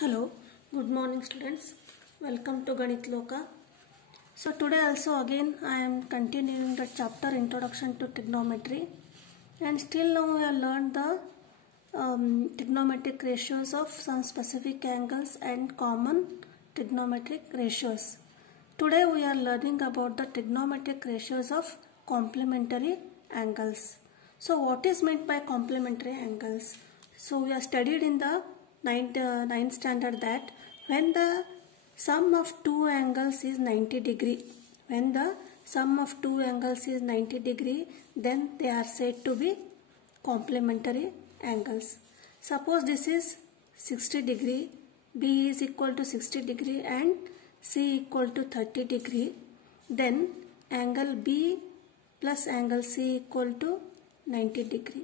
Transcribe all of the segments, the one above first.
Hello, good morning students. Welcome to Ganit Loka. So today also again I am continuing the chapter Introduction to Trigonometry, and still now we have learned the trigonometric ratios of some specific angles and common trigonometric ratios. Today we are learning about the trigonometric ratios of complementary angles. So what is meant by complementary angles? So we have studied in the ninth standard that when the sum of two angles is 90 degree, when the sum of two angles is 90 degree, then they are said to be complementary angles. Suppose this is 60 degree, B is equal to 60 degree and C equal to 30 degree, then angle B plus angle C equal to 90 degree.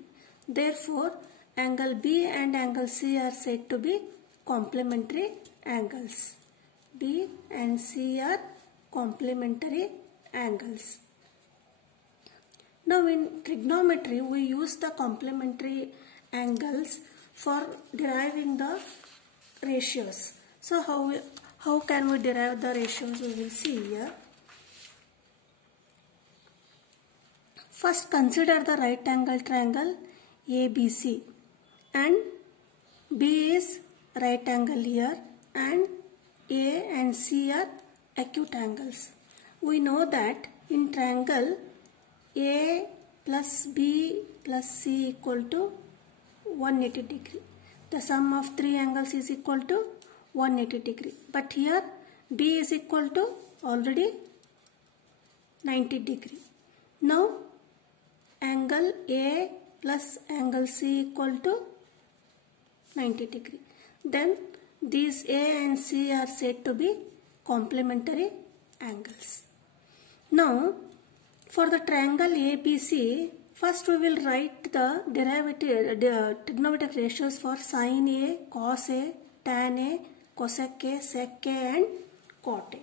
Therefore, angle B and angle C are said to be complementary angles. B and C are complementary angles. Now in trigonometry we use the complementary angles for deriving the ratios. So how can we derive the ratios? We will see here. First consider the right angle triangle ABC, and B is right angle here and A and C are acute angles. We know that in triangle A plus B plus C equal to 180 degree. The sum of three angles is equal to 180 degree. But here B is equal to already 90 degree. Now angle A plus angle C equal to 90 degree. Then these A and C are said to be complementary angles. Now for the triangle ABC, first we will write the trigonometric ratios for sin A, cos A, tan A, cosec A, sec A and cot A.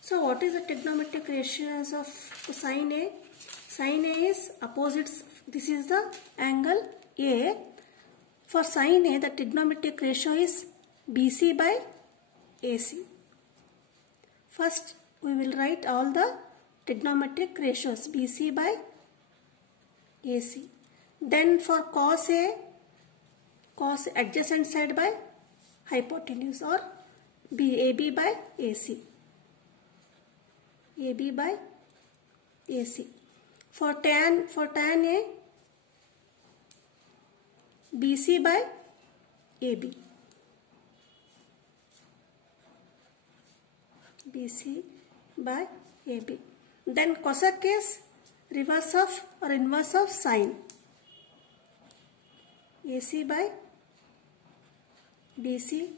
So what is the trigonometric ratios of sin A? Sin A is opposites. This is the angle A. For sin A, the trigonometric ratio is BC by AC. First, we will write all the trigonometric ratios BC by AC. Then for cos A, cos adjacent side by hypotenuse, or AB by AC. AB by AC. For tan A, BC by AB. BC by AB. Then cosec is reverse of or inverse of sine. AC by BC.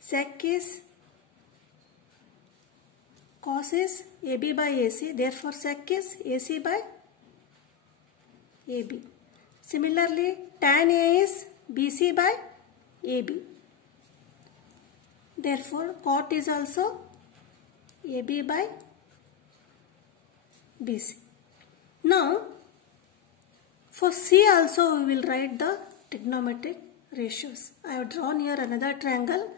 Sec is cos is AB by AC. Therefore, sec is AC by AB. Similarly, tan A is BC by AB. Therefore, cot is also AB by BC. Now, for C also we will write the trigonometric ratios. I have drawn here another triangle.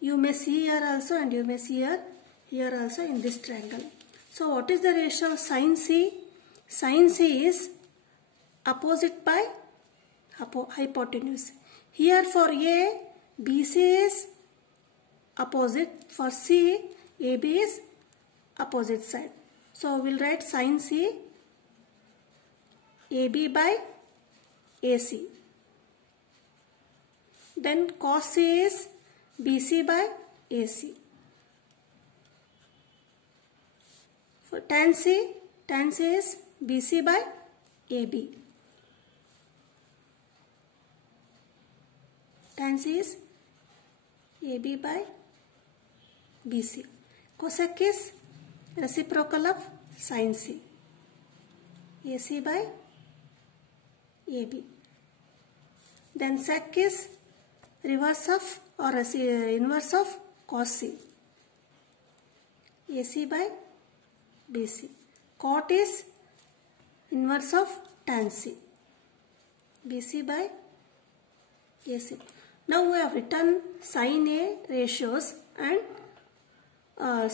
You may see here also and you may see here also in this triangle. So, what is the ratio of sin C? Sin C is opposite by hypotenuse. Here for A, BC is opposite. For C, AB is opposite side. So we will write sin C AB by AC. Then cos C is BC by AC. For tan C is BC by AB. Tan C is AB by BC. Cosec is reciprocal of sin C. AC by AB. Then sec is reverse of or inverse of cos C. AC by BC. Cot is inverse of tan C. BC by AC. Now we have written sin A ratios and A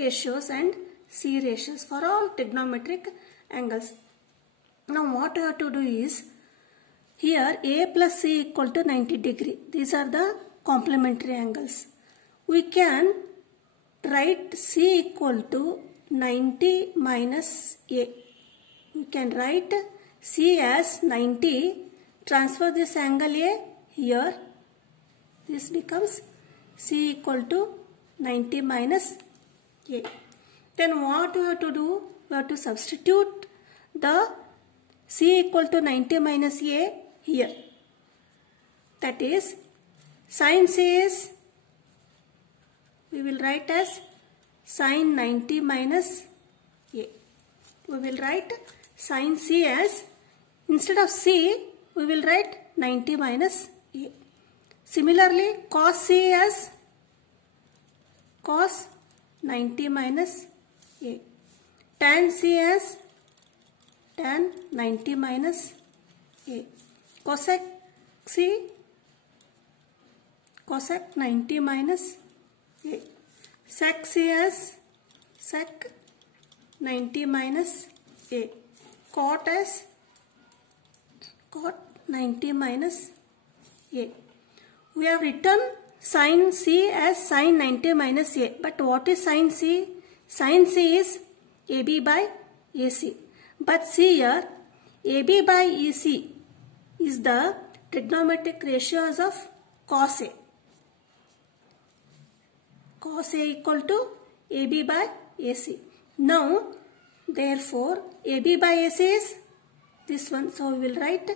ratios and C ratios for all trigonometric angles. Now what we have to do is, here A plus C equal to 90 degree. These are the complementary angles. We can write C equal to 90 minus A. We can write C as 90. Transfer this angle A here. This becomes C equal to 90 minus A. Then what we have to do? We have to substitute the C equal to 90 minus A here. That is, sin C is, we will write as sin 90 minus A. We will write sin C as, instead of C, we will write 90 minus A. Similarly, cos C as cos 90 minus A. Tan C as tan 90 minus A. Cosec C, cosec 90 minus A. Sec C as sec 90 minus A. Cot as cot 90 minus A. We have written sin C as sin 90 minus A. But what is sin C? Sin C is AB by AC. But see here, AB by EC is the trigonometric ratios of cos A. Cos A equal to AB by AC. Now, therefore, AB by AC is this one. So, we will write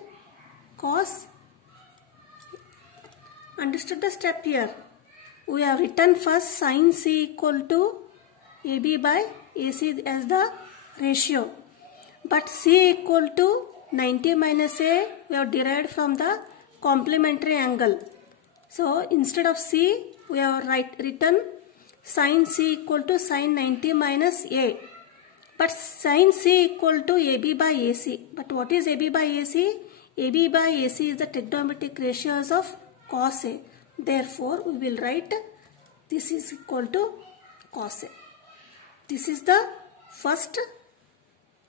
cos. Understood the step here? We have written first sin C equal to AB by AC as the ratio. But C equal to 90 minus A we have derived from the complementary angle. So instead of C we have written sin C equal to sin 90 minus A. But sin C equal to AB by AC. But what is AB by AC? AB by AC is the trigonometric ratios of cos A. Therefore we will write this is equal to cos A. This is the first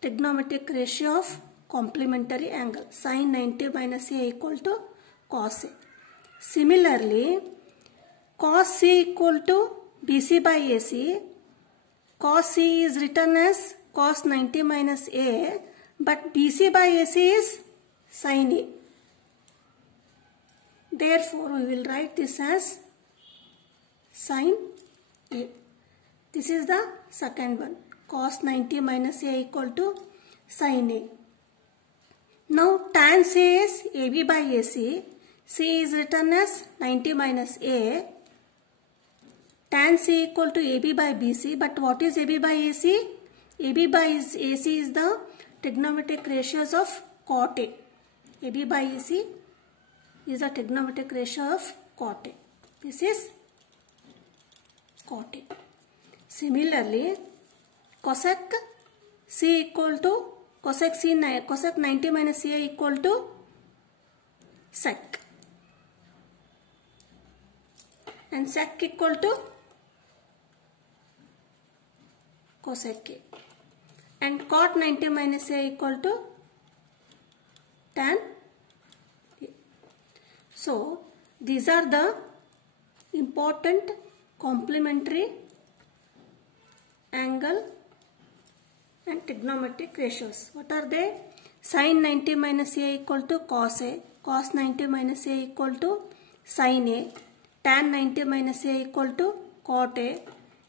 trigonometric ratio of complementary angle, sin 90 minus A equal to cos A. Similarly, cos C equal to BC by AC. Cos C is written as cos 90 minus A, but BC by AC is sin A. Therefore, we will write this as sin A. This is the second one. Cos 90 minus A equal to sin A. Now tan C is AB by AC. C is written as 90 minus A. Tan C equal to AB by BC. But what is AB by AC? AB by AC is the trigonometric ratios of cot A. AB by AC is the trigonometric ratio of cot A. This is cot A. Similarly, cosec C equal to cosec 90 minus A equal to sec, and sec equal to cosec A, and cot 90 minus A equal to tan A. So these are the important complementary angle and trigonometric ratios. What are they? Sin 90 minus A equal to cos A, cos 90 minus A equal to sin A, tan 90 minus A equal to cot A,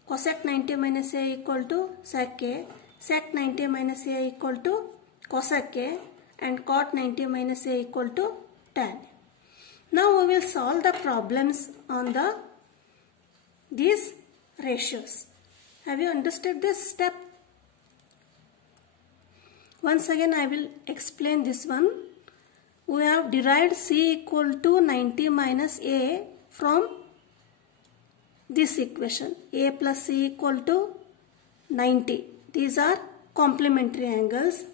cosec 90 minus A equal to sec A, sec 90 minus A equal to cosec A, and cot 90 minus A equal to tan A. Now we will solve the problems on these ratios. Have you understood this step? Once again I will explain this one. We have derived C equal to 90 minus A from this equation. A plus C equal to 90. These are complementary angles.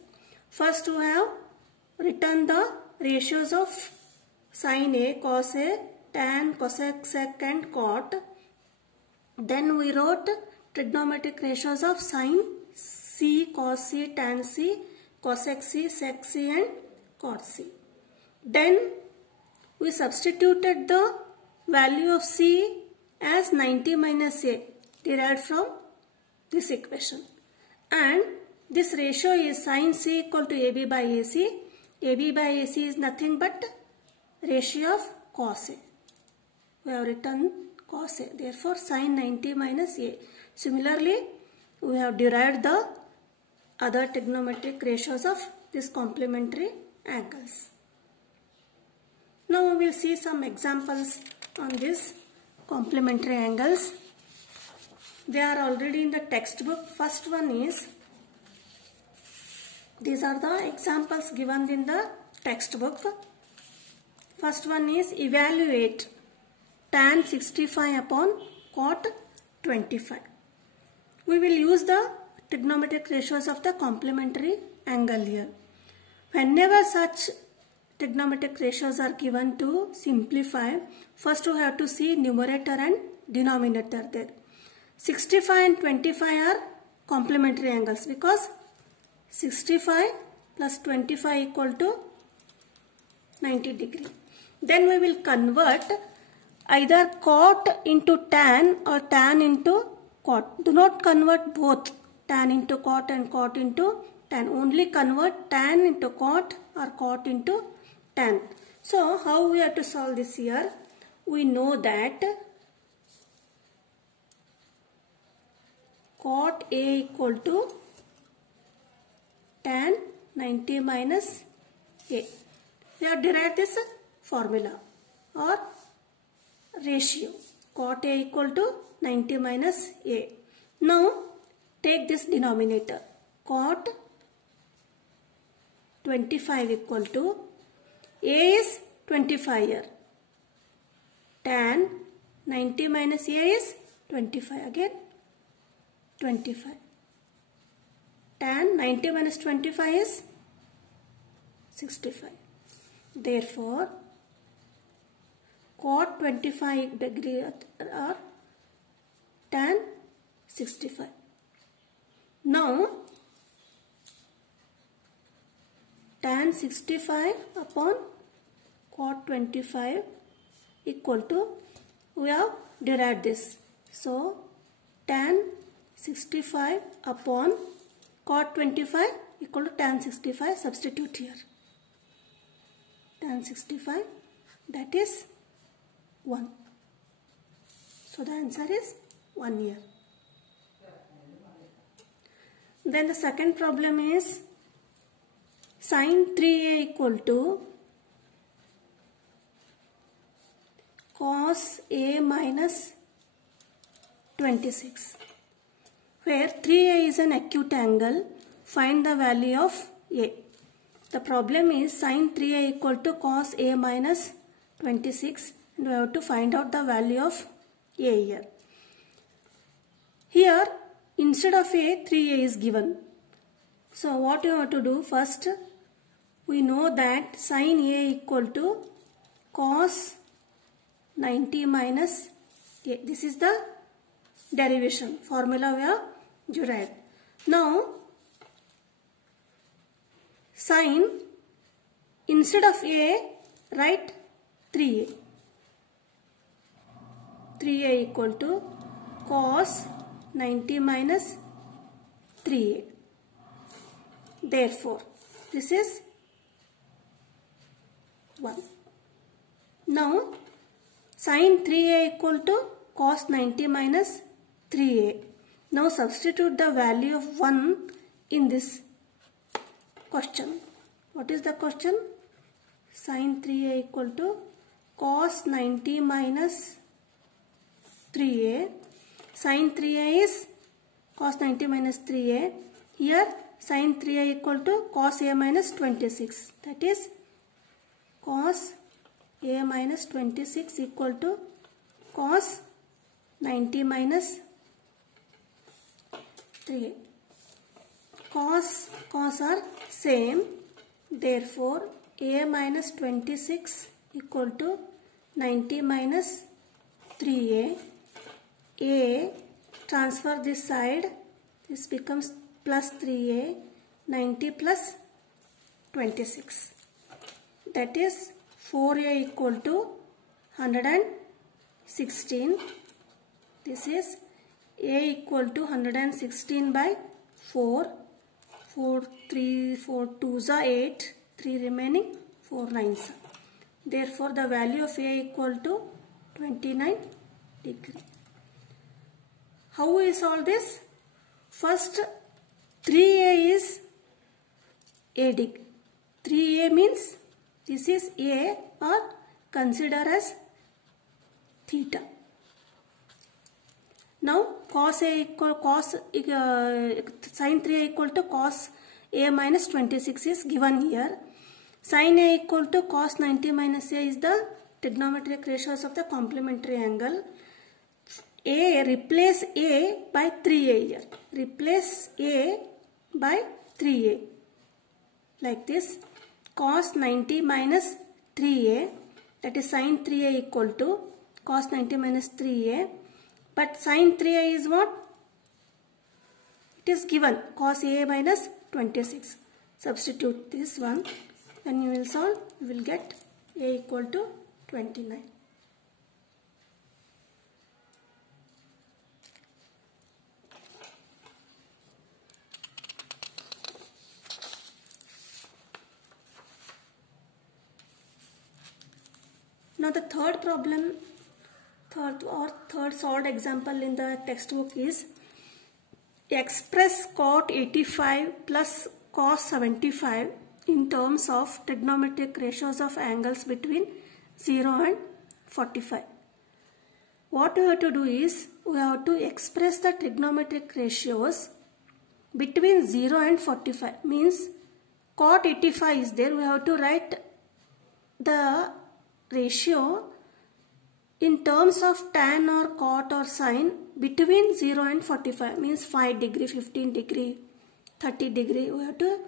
First we have written the ratios of Sin A, cos A, tan, cosec, sec and cot. Then we wrote trigonometric ratios of sin C, cos C, tan C, cosec C, sec C and cot C. Then we substituted the value of C as 90 minus A derived from this equation. And this ratio is sin C equal to AB by AC. AB by AC is nothing but ratio of cos A. We have written cos A. Therefore, sin 90 minus A. Similarly, we have derived the other trigonometric ratios of these complementary angles. Now we will see some examples on these complementary angles. They are already in the textbook. First one is, these are the examples given in the textbook. First one is evaluate tan 65 upon cot 25. We will use the trigonometric ratios of the complementary angle here. Whenever such trigonometric ratios are given to simplify, first we have to see numerator and denominator there. 65 and 25 are complementary angles because 65 plus 25 equal to 90 degree. Then we will convert either cot into tan or tan into cot. Do not convert both tan into cot and cot into tan. Only convert tan into cot or cot into tan. So how we have to solve this here? We know that cot A equal to tan 90 minus A. We have derived this formula or ratio. Cot A equal to 90 minus A. Now take this denominator. Cot 25 equal to A is 25 here. Tan 90 minus A is 25 again. 25. Tan 90 minus 25 is 65. Therefore, cot 25 degree or tan 65. Now, tan 65 upon cot 25 equal to, we have derived this. So, tan 65 upon cot 25 equal to tan 65. Substitute here. Tan 65, that is 1. So the answer is 1 here. Then the second problem is sin 3A equal to cos A minus 26. Where 3A is an acute angle, find the value of A. The problem is sin 3A equal to cos A minus 26 and we have to find out the value of A here. Here instead of A, 3A is given. So what you have to do first, we know that sin A equal to cos 90 minus A. This is the derivation formula we have derived. Now sin, instead of A, write 3A. 3A equal to cos 90 minus 3A. Therefore, this is 1. Now, sin 3A equal to cos 90 minus 3A. Now, substitute the value of 1 in this question. What is the question? Sin 3A equal to cos 90 minus 3A. Sin 3A is cos 90 minus 3A. Here sin 3A equal to cos A minus 26. That is cos A minus 26 equal to cos 90 minus 3A. Cos are same. Therefore, A minus 26 equal to 90 minus 3a. A transfer this side, this becomes plus 3a, 90 plus 26. That is 4a equal to 116. This is a equal to 116 by 4. 4 2s are 8. 3 remaining, 4 9s. Therefore, the value of a equal to 29 degree. How we solve this? First, 3a is a degree. 3a means this is a, or consider as theta. Now cos a equal sin 3a equal to cos a minus 26 is given here. Sin a equal to cos 90 minus a is the trigonometric ratios of the complementary angle. A, replace a by 3a here. Replace a by 3a. Like this. Cos 90 minus 3a, that is sin 3a equal to cos 90 minus 3a. But sin 3a is what? It is given cos a minus 26. Substitute this one. Then you will solve. You will get a equal to 29. Now the third problem, third solved example in the textbook is express cot 85 plus cos 75 in terms of trigonometric ratios of angles between 0 and 45. What we have to do is we have to express the trigonometric ratios between 0 and 45. Means cot 85 is there. We have to write the ratio in terms of tan or cot or sine between 0 and 45. Means 5 degree, 15 degree, 30 degree. We have to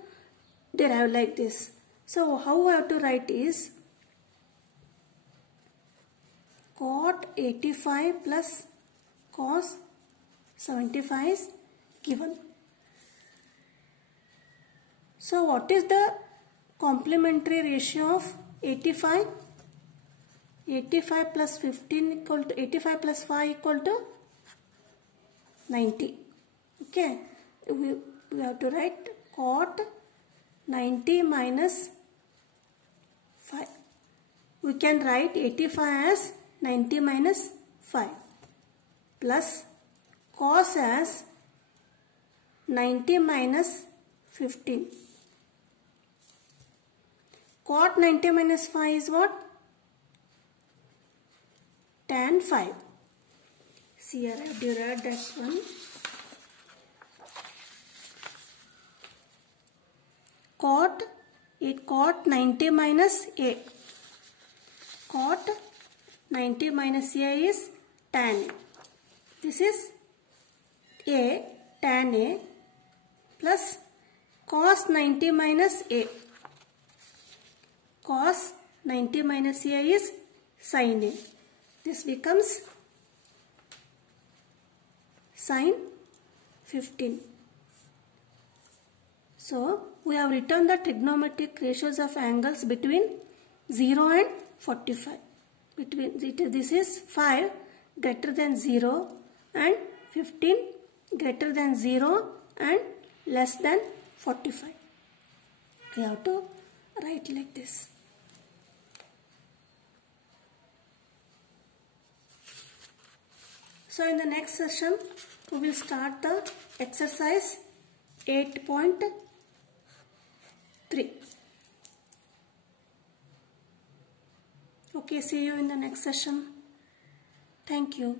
derive like this. So how we have to write is cot 85 plus cos 75 is given. So what is the complementary ratio of 85? 85 plus 15 equal to 85 plus 5 equal to 90. Okay, we have to write cot 90 minus 5. We can write 85 as 90 minus 5 plus cos as 90 minus 15. Cot 90 minus 5 is what? Tan 5. See here, I have derived that one. Cot 90 minus a. Cot 90 minus a is tan a. This is a, tan a, plus cos 90 minus a. Cos 90 minus a is sin a. This becomes sin 15. So we have written the trigonometric ratios of angles between 0 and 45. This is 5 greater than 0 and 15 greater than 0 and less than 45. We have to write like this. So in the next session, we will start the exercise 8.3. Okay, see you in the next session. Thank you.